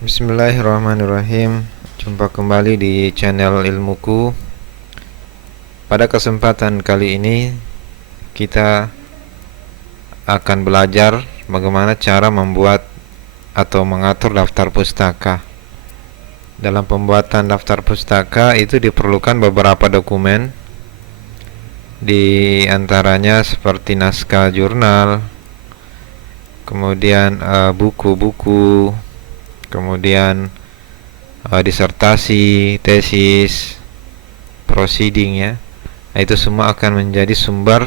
Bismillahirrahmanirrahim. Jumpa kembali di channel Ilmuku. Pada kesempatan kali ini kita akan belajar bagaimana cara membuat atau mengatur daftar pustaka. Dalam pembuatan daftar pustaka itu diperlukan beberapa dokumen, di antaranya seperti naskah jurnal, kemudian buku-buku, kemudian disertasi, tesis, proceeding ya. Itu semua akan menjadi sumber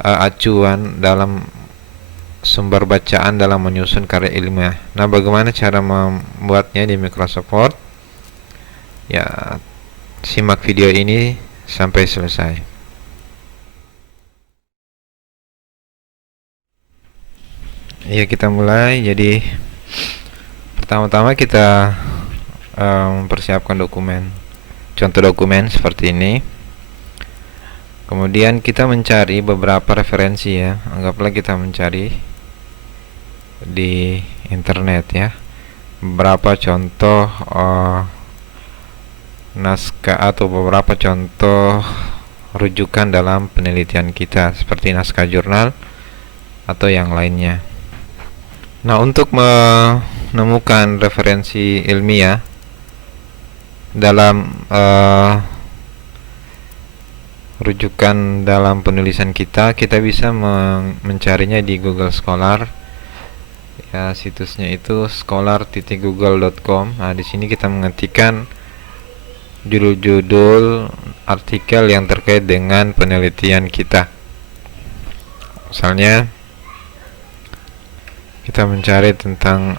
acuan dalam sumber bacaan dalam menyusun karya ilmiah. Nah, bagaimana cara membuatnya di Microsoft Word? Ya, simak video ini sampai selesai. Ya, kita mulai. Jadi pertama-tama kita mempersiapkan dokumen, contoh dokumen seperti ini. Kemudian kita mencari beberapa referensi ya. Anggaplah kita mencari di internet ya, beberapa contoh naskah atau beberapa contoh rujukan dalam penelitian kita seperti naskah jurnal atau yang lainnya. Nah, untuk menemukan referensi ilmiah dalam rujukan dalam penulisan kita bisa mencarinya di Google Scholar. Ya, situsnya itu scholar.google.com. Nah, di sini kita mengetikkan judul-judul artikel yang terkait dengan penelitian kita. Misalnya kita mencari tentang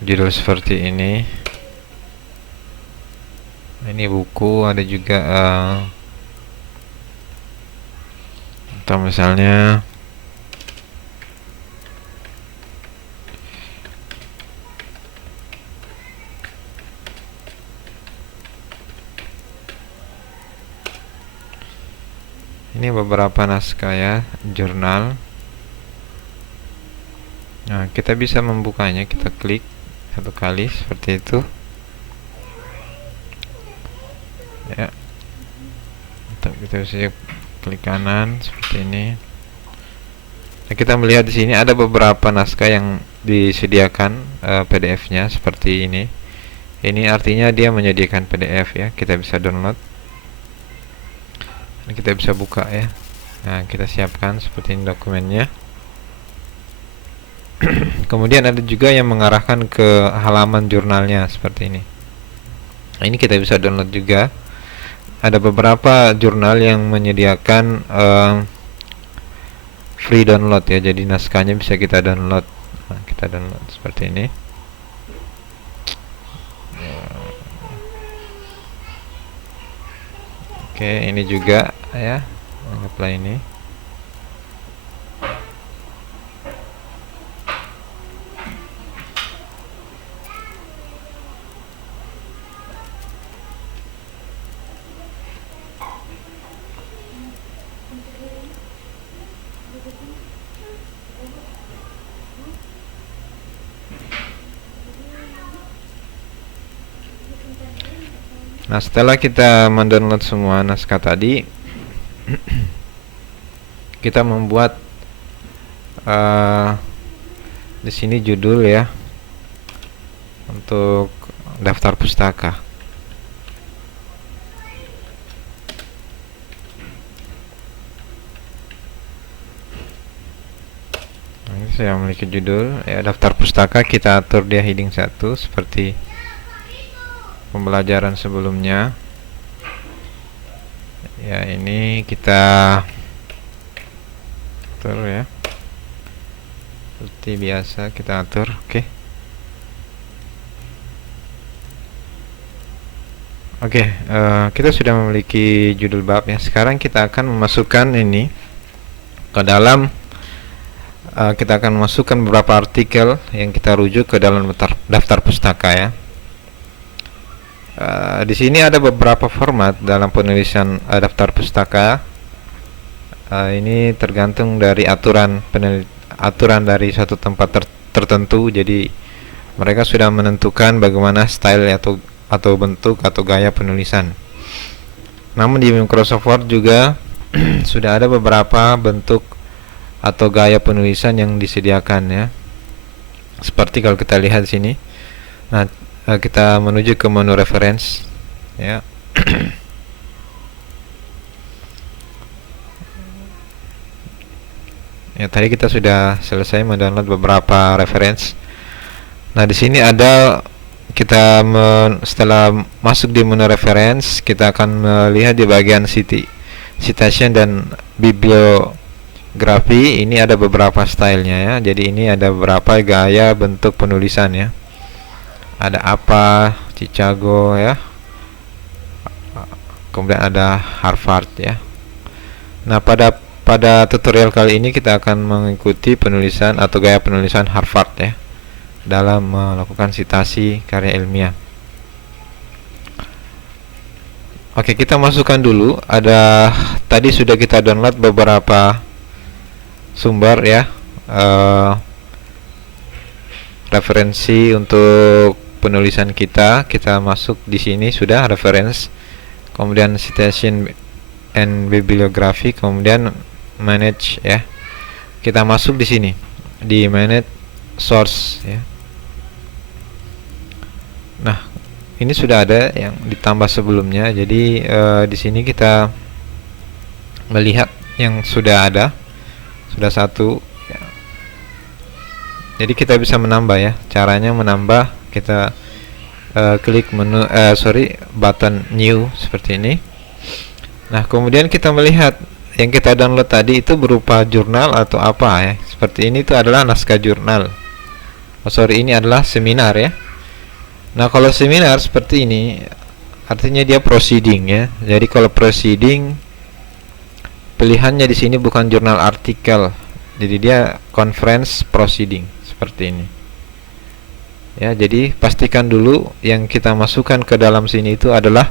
judul seperti ini. Ini buku, ada juga atau misalnya ini beberapa naskah ya, jurnal. Nah, kita bisa membukanya, kita klik satu kali seperti itu ya. Kita bisa klik kanan seperti ini. Nah, kita melihat di sini ada beberapa naskah yang disediakan PDF-nya seperti ini. Ini artinya dia menyediakan PDF ya. Kita bisa download. Nah, kita bisa buka ya. Nah, kita siapkan seperti ini dokumennya. Kemudian ada juga yang mengarahkan ke halaman jurnalnya seperti ini. Nah, ini kita bisa download juga. Ada beberapa jurnal yang menyediakan free download ya, jadi naskahnya bisa kita download. Nah, kita download seperti ini. Oke, ini juga ya, anggaplah ini. Nah, setelah kita mendownload semua naskah tadi, kita membuat di sini judul ya untuk daftar pustaka. Nah, ini saya memiliki judul ya, daftar pustaka. Kita atur dia heading 1 seperti pembelajaran sebelumnya ya. Ini kita atur ya seperti biasa, kita atur. Oke. Kita sudah memiliki judul bab ya. Sekarang kita akan memasukkan ini ke dalam kita akan memasukkan beberapa artikel yang kita rujuk ke dalam daftar pustaka ya. Di sini ada beberapa format dalam penulisan daftar pustaka. Ini tergantung dari aturan dari suatu tempat tertentu. Jadi mereka sudah menentukan bagaimana style atau bentuk atau gaya penulisan. Namun di Microsoft Word juga sudah ada beberapa bentuk atau gaya penulisan yang disediakan ya. Seperti kalau kita lihat di sini. Nah, kita menuju ke menu reference ya. Ya, tadi kita sudah selesai mendownload beberapa reference. Nah, di sini ada kita setelah masuk di menu reference, kita akan melihat di bagian citation dan bibliografi. Ini ada beberapa stylenya ya. Jadi ini ada beberapa gaya bentuk penulisan ya. Ada apa, Chicago ya. Kemudian ada Harvard ya. Nah, pada tutorial kali ini kita akan mengikuti penulisan atau gaya penulisan Harvard ya, dalam melakukan citasi karya ilmiah. Oke, kita masukkan dulu. Tadi sudah kita download beberapa sumber ya, referensi untuk penulisan kita. Kita masuk di sini sudah reference, kemudian citation and bibliography, kemudian manage ya. Kita masuk di sini di manage source ya. Nah, ini sudah ada yang ditambah sebelumnya. Jadi di sini kita melihat yang sudah ada, sudah satu ya. Jadi kita bisa menambah ya. Caranya menambah, kita klik menu button new seperti ini. Nah, kemudian kita melihat yang kita download tadi itu berupa jurnal atau apa ya. Seperti ini, itu adalah naskah jurnal. Ini adalah seminar ya. Nah, kalau seminar seperti ini artinya dia proceeding ya. Jadi kalau proceeding, pilihannya di sini bukan jurnal artikel. Jadi dia conference proceeding seperti ini. Ya, jadi pastikan dulu yang kita masukkan ke dalam sini itu adalah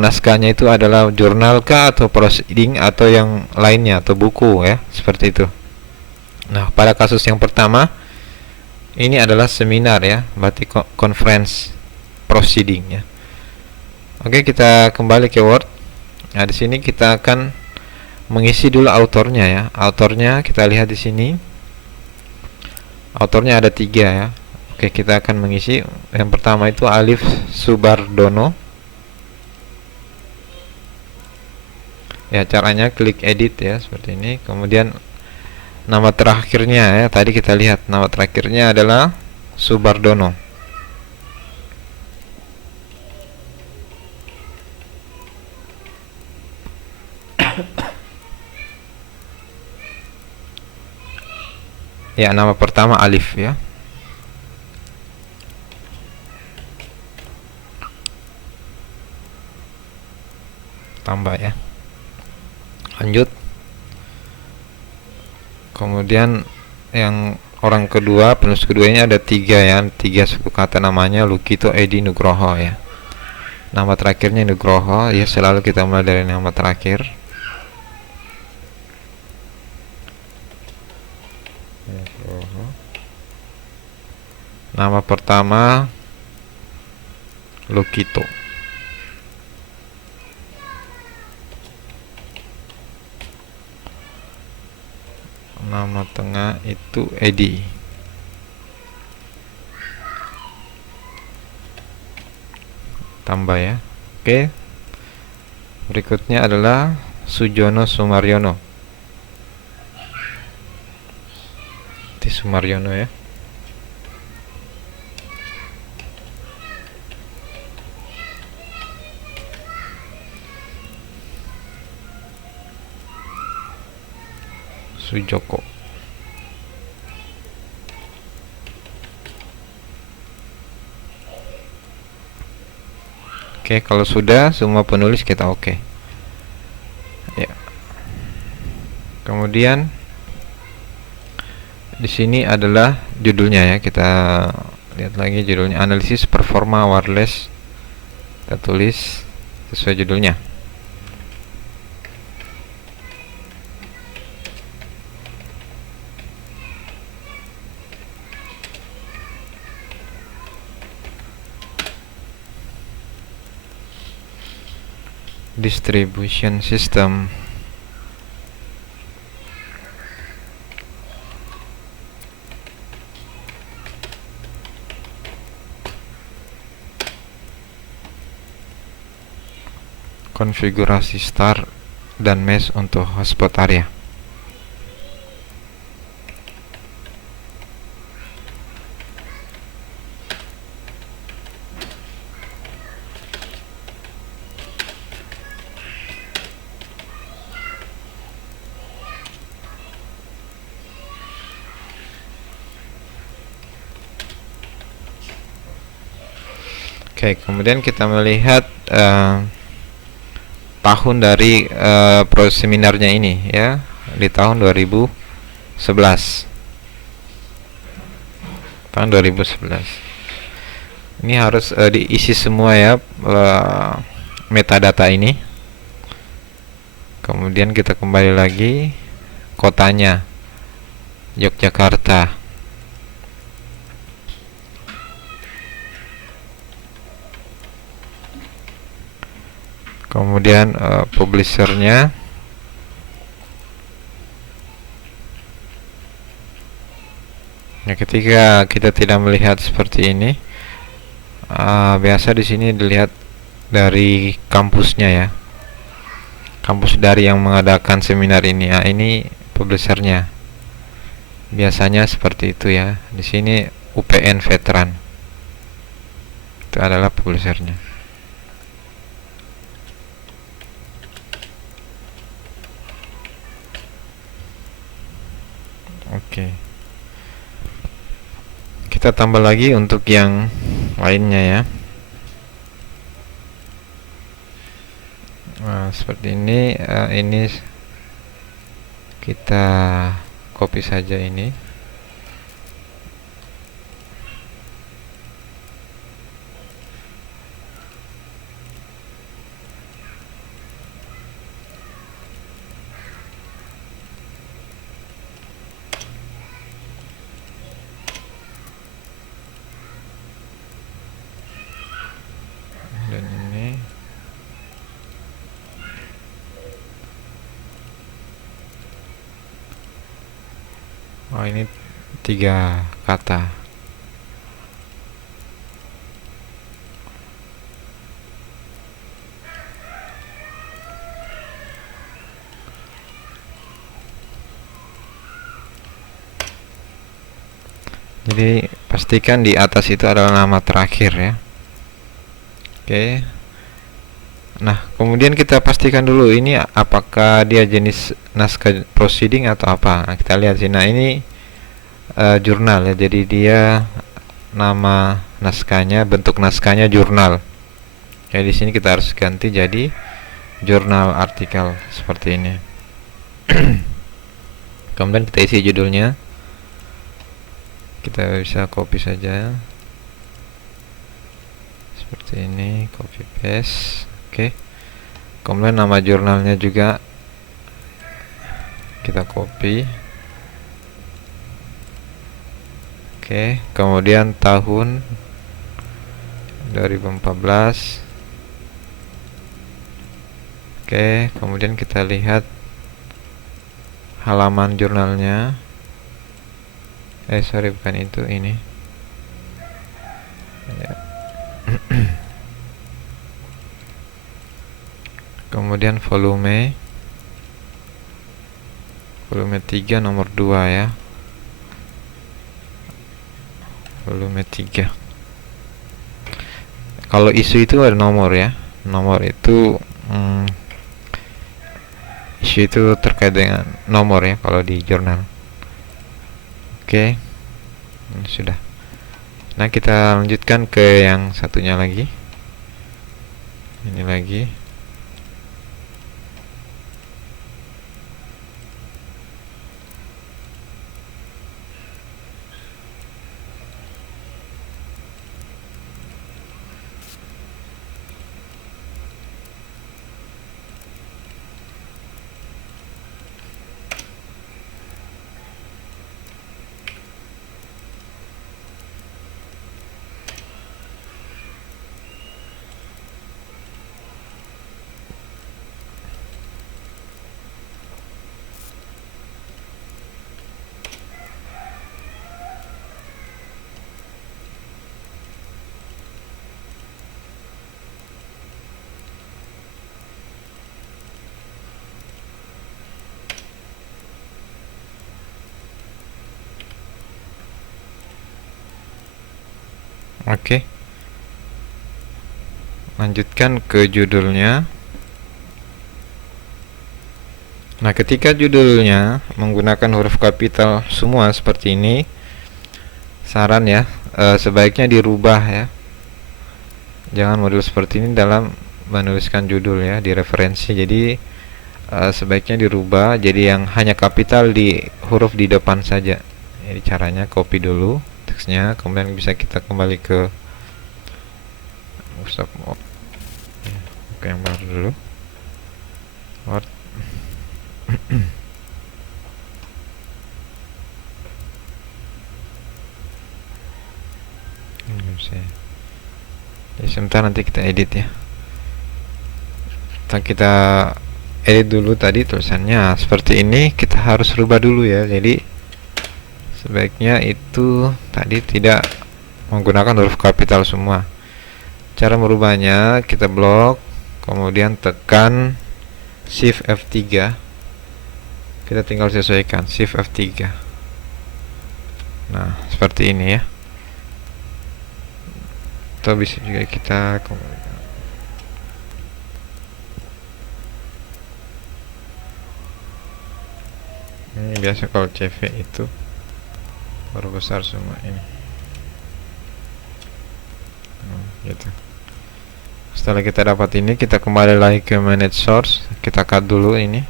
naskahnya itu adalah jurnal kah atau proceeding atau yang lainnya atau buku ya, seperti itu. Nah, pada kasus yang pertama ini adalah seminar ya, berarti conference proceeding ya. Oke, kita kembali ke Word. Nah, di sini kita akan mengisi dulu autornya ya. Autornya kita lihat di sini. Autornya ada 3 ya. Oke, kita akan mengisi. Yang pertama itu Alif Subardono. Ya, caranya klik edit ya, seperti ini. Kemudian nama terakhirnya ya, tadi kita lihat nama terakhirnya adalah Subardono. Ya, nama pertama Alif ya. Tambah ya. Lanjut. Kemudian yang orang kedua, penulis keduanya ada 3 ya, 3 suku kata namanya Lukito Edi Nugroho ya. Nama terakhirnya Nugroho ya, selalu kita mulai dari nama terakhir. Nugroho. Nama pertama Lukito. Nama tengah itu Edi. Tambah ya. Oke. Berikutnya adalah Sujono Sumaryono. Di Sumaryono ya. Sujoko. Oke, kalau sudah semua penulis kita oke. Ya. Kemudian di sini adalah judulnya ya. Kita lihat lagi judulnya, analisis performa wireless. Kita tulis sesuai judulnya. distribution system. Konfigurasi start dan mesh untuk hotspot area. Oke, kemudian kita melihat tahun dari proses seminarnya ini ya, di tahun 2011. Tahun 2011. Ini harus diisi semua ya, metadata ini. Kemudian kita kembali lagi, kotanya Yogyakarta. Kemudian publishernya, ya, ketika kita tidak melihat seperti ini, biasa di sini dilihat dari kampusnya ya, kampus dari yang mengadakan seminar ini. Ini publishernya, biasanya seperti itu ya. Di sini UPN Veteran, itu adalah publishernya. Oke. Kita tambah lagi untuk yang lainnya ya. Nah, seperti ini. Ini kita copy saja ini. Dan ini. Oh, ini 3 kata. Jadi pastikan di atas itu adalah nama terakhir ya. Oke. Nah, kemudian kita pastikan dulu ini apakah dia jenis naskah proceeding atau apa. Nah, kita lihat sini. Nah, ini jurnal ya. Jadi dia nama naskahnya, bentuk naskahnya jurnal. Ya, di sini kita harus ganti jadi jurnal artikel seperti ini. Kemudian kita isi judulnya. Kita bisa copy saja seperti ini, copy paste. Oke. Kemudian nama jurnalnya juga kita copy. Oke, kemudian tahun 2014. Oke, kemudian kita lihat halaman jurnalnya. Sorry, bukan itu, ini ya. Kemudian volume 3 nomor 2 ya, volume 3. Kalau isu itu ada nomor ya, nomor itu isu itu terkait dengan nomor ya kalau di jurnal. Oke, ini sudah. Nah, kita lanjutkan ke yang satunya lagi. Ini lagi. Oke, lanjutkan ke judulnya. Nah, ketika judulnya menggunakan huruf kapital semua seperti ini, saran ya, sebaiknya dirubah ya. Jangan model seperti ini dalam menuliskan judul ya, di referensi. Jadi sebaiknya dirubah jadi yang hanya kapital di huruf di depan saja. Jadi caranya copy dulu teksnya, kemudian bisa kita kembali ke Microsoft Word. Oke, yang baru dulu. Word. Ya, sebentar nanti kita edit ya. Kita edit dulu tadi tulisannya seperti ini, kita harus rubah dulu ya. Jadi sebaiknya itu tadi tidak menggunakan huruf kapital semua. Cara merubahnya, kita blok, kemudian tekan Shift F3. Kita tinggal sesuaikan Shift F3. Nah, seperti ini ya. Atau bisa juga kita ini biasa kalau CV itu baru besar semua ini. Gitu. Setelah kita dapat ini, kita kembali lagi ke manage source. Kita cut dulu ini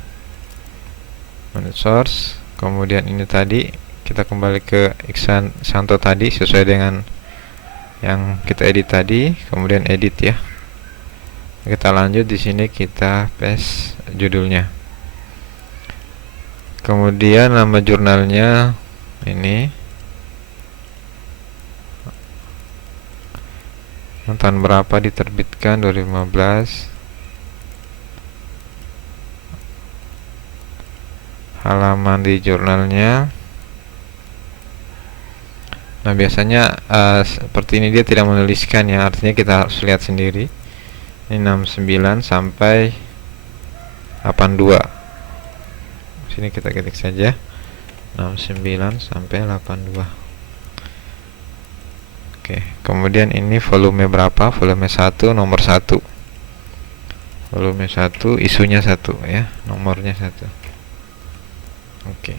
manage source, kemudian ini tadi kita kembali ke Iksan Santo tadi sesuai dengan yang kita edit tadi, kemudian edit ya. Kita lanjut di sini, kita paste judulnya, kemudian nama jurnalnya ini tahun berapa diterbitkan, 2015, halaman di jurnalnya. Nah, biasanya seperti ini dia tidak menuliskan ya, artinya kita harus lihat sendiri. Ini 69 sampai 82. Sini kita ketik saja 69 sampai 82. Oke, kemudian ini volume berapa? Volume 1, nomor 1. Volume 1, isunya 1 ya, nomornya 1. Oke.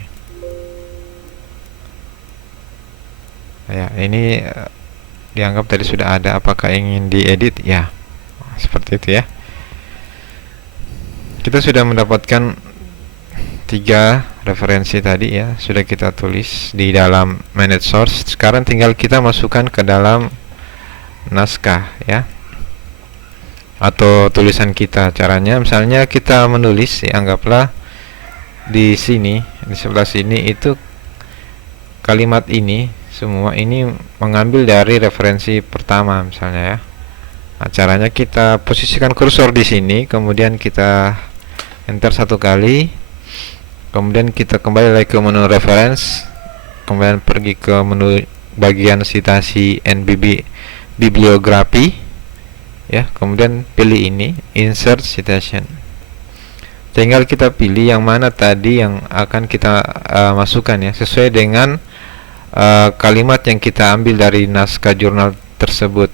Ya, ini dianggap tadi sudah ada. Apakah ingin diedit? Ya, seperti itu ya. Kita sudah mendapatkan 3 referensi tadi ya, sudah kita tulis di dalam manage source. Sekarang tinggal kita masukkan ke dalam naskah ya, atau tulisan kita. Caranya misalnya kita menulis ya, anggaplah di sini, di sebelah sini itu kalimat ini semua ini mengambil dari referensi pertama misalnya ya. Nah, caranya kita posisikan kursor di sini, kemudian kita enter 1 kali, kemudian kita kembali lagi ke menu reference, kemudian pergi ke menu bagian citasi and bibliografi ya, kemudian pilih ini insert citation. Tinggal kita pilih yang mana tadi yang akan kita masukkan ya, sesuai dengan kalimat yang kita ambil dari naskah jurnal tersebut.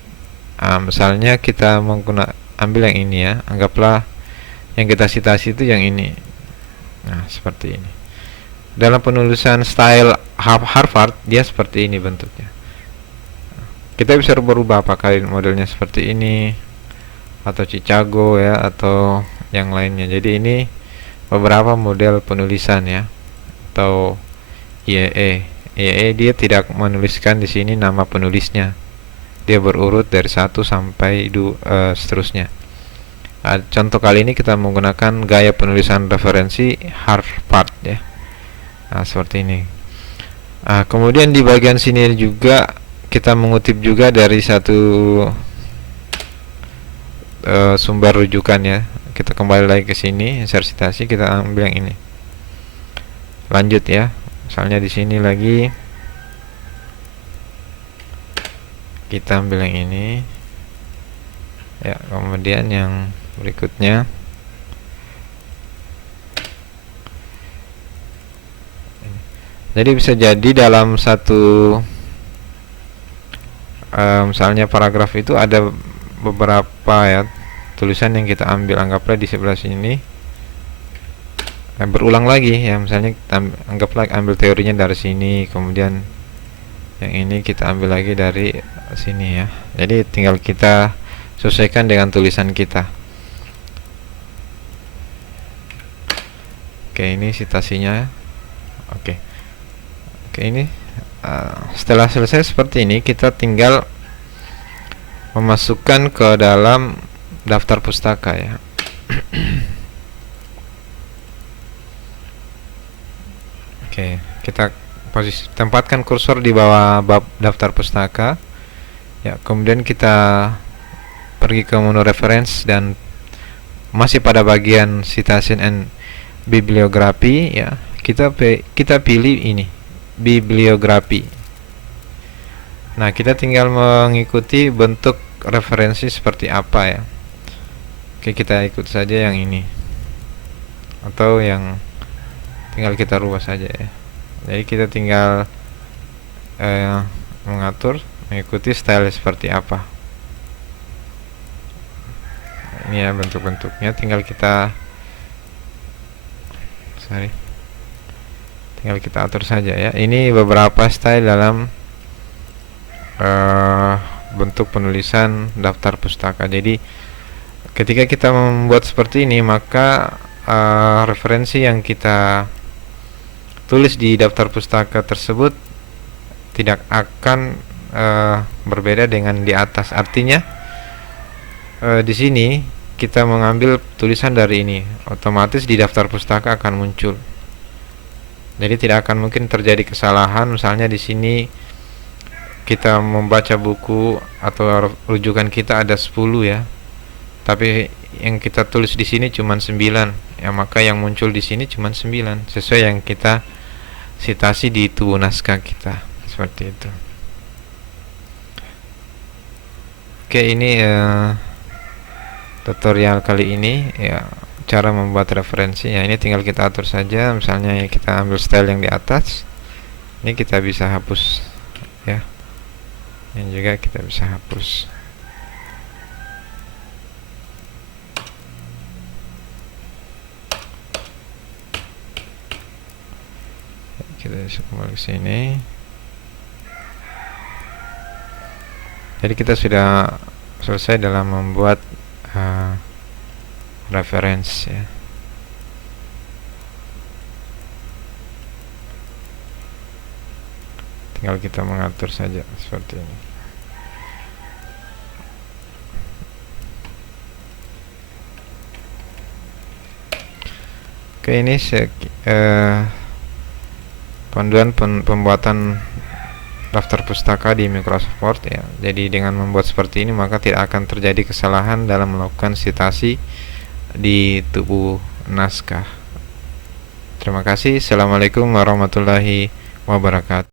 Misalnya kita ambil yang ini ya, anggaplah yang kita citasi itu yang ini. Nah, seperti ini. Dalam penulisan style Harvard dia seperti ini bentuknya. Kita bisa rubah-rubah apakah modelnya seperti ini atau Chicago ya, atau yang lainnya. Jadi ini beberapa model penulisan ya, atau IEE dia tidak menuliskan di sini nama penulisnya. Dia berurut dari 1 sampai seterusnya. Contoh kali ini kita menggunakan gaya penulisan referensi Harvard ya. Nah, seperti ini. Kemudian di bagian sini juga kita mengutip juga dari satu sumber rujukan ya. Kita kembali lagi ke sini, insert citasi, kita ambil yang ini. Lanjut ya. Misalnya di sini lagi kita ambil yang ini. Ya, kemudian yang berikutnya jadi bisa jadi dalam satu misalnya paragraf itu ada beberapa ya tulisan yang kita ambil, anggaplah di sebelah sini berulang lagi ya, misalnya kita anggaplah ambil teorinya dari sini, kemudian yang ini kita ambil lagi dari sini ya. Jadi tinggal kita sesuaikan dengan tulisan kita. Oke, ini citasinya. Oke, ini setelah selesai seperti ini, kita tinggal memasukkan ke dalam daftar pustaka ya. Oke, kita tempatkan kursor di bawah bab daftar pustaka ya, kemudian kita pergi ke menu reference dan masih pada bagian citation and bibliografi ya, kita pilih ini bibliografi. Nah, kita tinggal mengikuti bentuk referensi seperti apa ya. Oke, kita ikut saja yang ini, atau yang tinggal kita rubah saja ya. Jadi kita tinggal mengikuti style seperti apa. Ini ya bentuk-bentuknya, tinggal kita atur saja ya. Ini beberapa style dalam bentuk penulisan daftar pustaka. Jadi ketika kita membuat seperti ini, maka referensi yang kita tulis di daftar pustaka tersebut tidak akan berbeda dengan di atas. Artinya di sini kita mengambil tulisan dari ini, otomatis di daftar pustaka akan muncul. Jadi tidak akan mungkin terjadi kesalahan. Misalnya di sini kita membaca buku atau rujukan kita ada 10 ya, tapi yang kita tulis di sini cuma 9 ya, maka yang muncul di sini cuma 9 sesuai yang kita citasi di tubuh naskah kita, seperti itu. Oke, ini tutorial kali ini ya, cara membuat referensi ya. Ini tinggal kita atur saja, misalnya kita ambil style yang di atas, ini kita bisa hapus ya, yang juga kita bisa hapus. Kita bisa kembali ke sini. Jadi kita sudah selesai dalam membuat reference ya. Tinggal kita mengatur saja seperti ini. Oke, ini panduan pembuatan daftar pustaka di Microsoft Word ya. Jadi dengan membuat seperti ini, maka tidak akan terjadi kesalahan dalam melakukan citasi di tubuh naskah. Terima kasih. Assalamualaikum warahmatullahi wabarakatuh.